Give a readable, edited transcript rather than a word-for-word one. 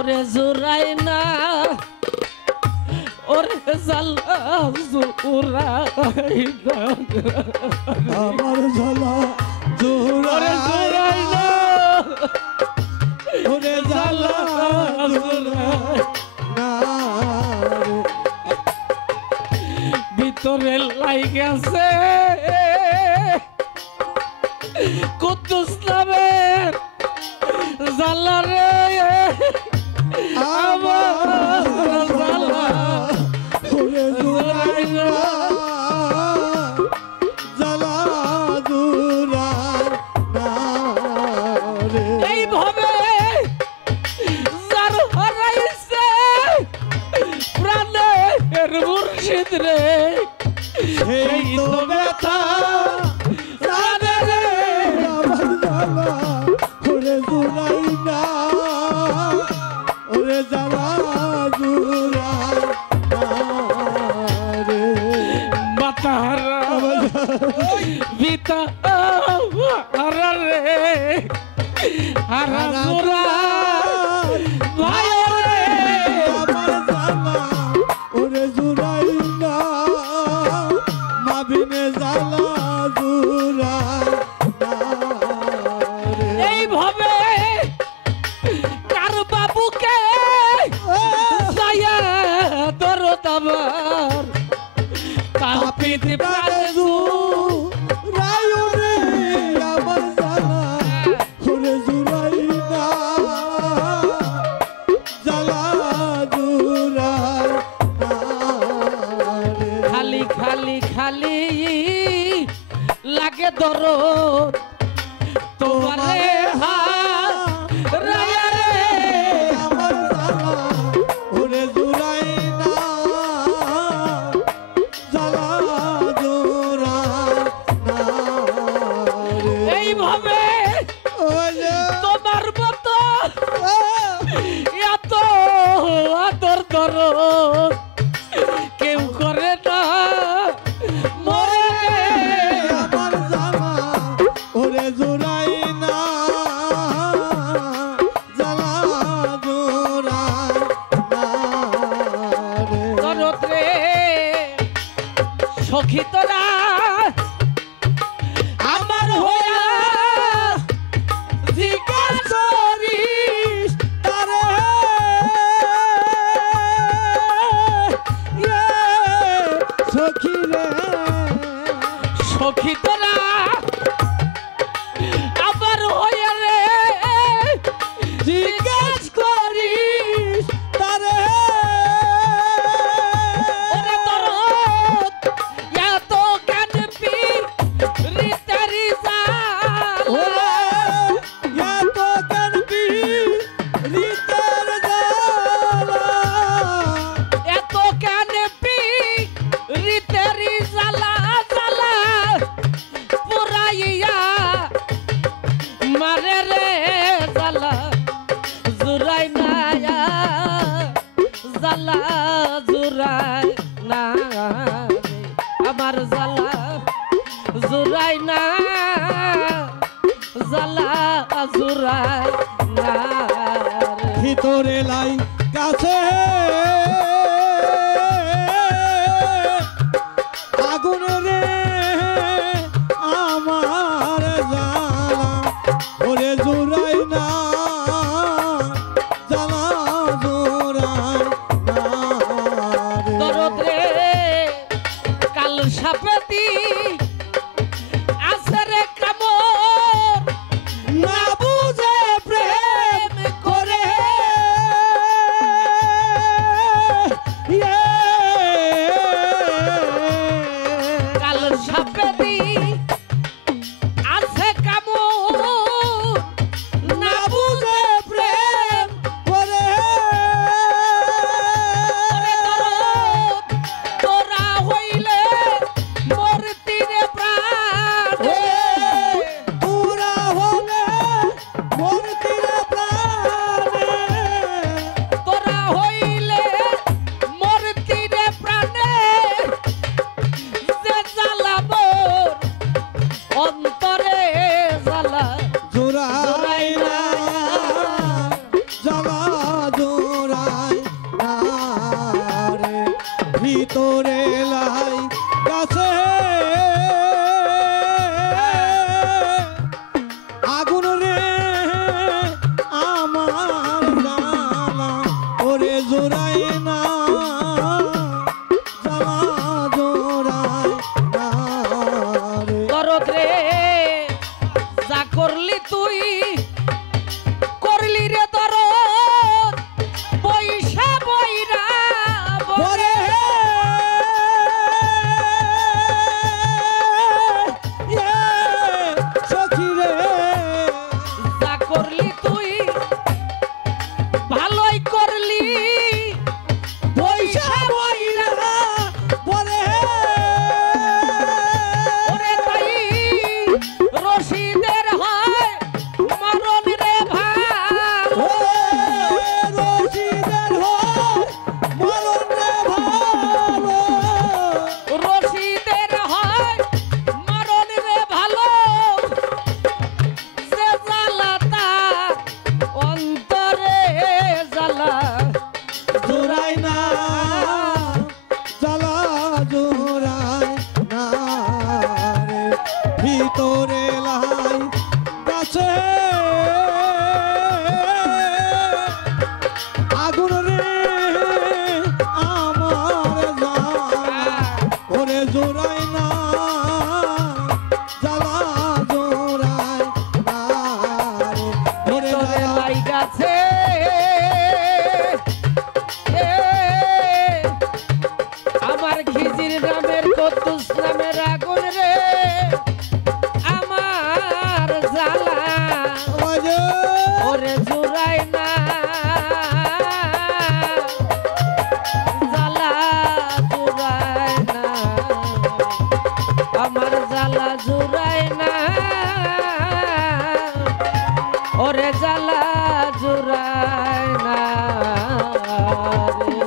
ওরে জোড়াই না ওরে জ্বালা জোড়াই না আমার জ্বালা জোড়াই না ওরে জ্বালা ভিতরে লাইগাছে কুদ্দুস নামের জ্বালা রে আমার জ্বালা ওরে জোড়াই না জ্বালা জোড়াই না রে এইভাবে যার হারাইছে প্রাণের মুর্শিদ রে সেই তো ব্যথা জানে রে আমার জ্বালা ওরে জোড়াই না ওরে জ্বালা জোড়াই না রে মাতারা বিতা হারা রে হারা জোড়া ভাই রে আমার জ্বালা ওরে জোড়াই না মাবিনে জ্বালা জোড়াই না রে এইভাবে কার বাবুকে যাইয়া দরদ আমার কাঁপিতে পারে রায় রে আমার জ্বালা ওরে জোড়াই না জ্বালা জোড়াই না রে খালি খালি খালি লাগে দরদ তোমারে হারায়া রে আমার জ্বালা ওরে জোড়াই না জ্বালা জোড়াই না রে এইভাবে ওরে তোমার মতো এত আদর দরদ কেউ করে না মরে আমার জ্বালা ওরে জোড়াই না জ্বালা জোড়াই না রে দরদ রে সখী তোরা আমার হইয়া জিজ্ঞাস করিস তারে সখী রে সখী তোরা আমার হইয়া রে জিজ্ঞাস করিস তারে ওরে দরদ এত কেন পিরিতেরি জালা এত কানবি রিতের জ্বালা এত কেন পিরিতেরি জালা জালা পুরাইয়া মারে রে জালা জুরাই না জালা জুরাই না আমার জালা জুরাই না জালা জুরাই না ভিতরে লাই কাছে আগুন রে আমার জ্বালা ওরে জোড়াই না জ্বালা জোড়াই না রে দরদ রে কাল সাপেতি আছে রে কামড় না বুঝে প্রেম করে ভিতরে লাই গাছে আগুন রে আমার জ্বালা ওরে জোড়ায় না জ্বালা জোড়ায় না রে দরদ রে যা করলি তুই করলি রে দরদ পয়সা বইরা ওরে সখী রে যা করলি তুই ভালোই করলি পয়সা বইরা বলে ওরে তাই রশিদের হয় মরণ রে ভাই রশিদের হয় মরণ রে ভালো রশিদের হয় মরণ রে ভালো সে জ্বালা তার অন্তরে জ্বালা জোড়াই না জ্বালা জোড়াই না রে ভিতরে লাই গাছে আগুন রে আমার জ্বালা ওরে জোড়াই না জ্বালা জোড়াই না রে ওরে ভিতরে জ্বালা লাই গাছে আমার খিজির নামের কদ্দুস নামের আগুন রে আমার জ্বালা বাজে ওরে জুড়াই না জ্বালা জুড়াই না আমার জ্বালা জুড়াই না ওরে জ্বালা জুড়াই না রে